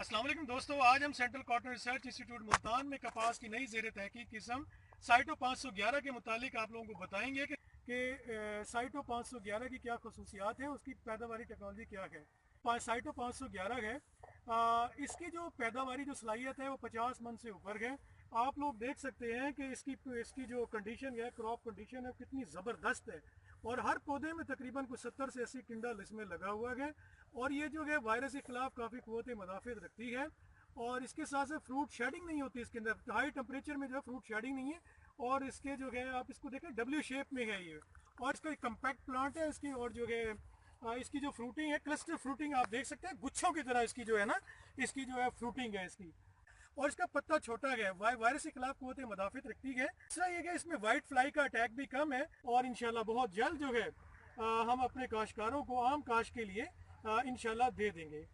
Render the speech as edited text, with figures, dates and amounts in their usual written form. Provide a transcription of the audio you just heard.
अस्सलाम वालेकुम दोस्तों, आज हम central cotton research institute Multan में कपास की नई ज़ेर तहकीक किस्म साइटो 511 के मुतालिक आप लोगों को बताएंगे कि साइटो 511 की क्या खसूसियात हैं, उसकी पैदावारी टेक्नोलॉजी क्या है। साइटो 511 है, इसकी जो पैदावारी जो सलाहियत है वो 50 मन से ऊपर है। आप लोग देख सकते हैं कि इसकी जो कंडीशन है, क्रॉप कंडीशन है, कितनी ज़बरदस्त है। और हर पौधे में तकरीबन कुछ 70 से 80 किंडल इसमें लगा हुआ है। और ये जो है वायरस के खिलाफ काफ़ी क़ुव्वत मुदाफ़त रखती है। और इसके साथ साथ फ्रूट शेडिंग नहीं होती इसके अंदर, हाई टेम्परेचर में जो है फ्रूट शेडिंग नहीं है। और इसके जो है आप इसको देखें डब्ल्यू शेप में है ये, और इसका कम्पैक्ट प्लांट है इसकी। और जो है इसकी जो फ्रूटिंग है, क्लस्टर फ्रूटिंग आप देख सकते हैं, गुच्छों की तरह इसकी जो है ना, इसकी जो है फ्रूटिंग है इसकी। और इसका पत्ता छोटा है, वायरस के खिलाफ क़ुव्वत मुदाफ़त रखती है। दूसरा ये कि इसमें वाइट फ्लाई का अटैक भी कम है। और इंशाल्लाह बहुत जल्द जो है हम अपने काश्तकारों को आम काश के लिए इंशाल्लाह दे देंगे।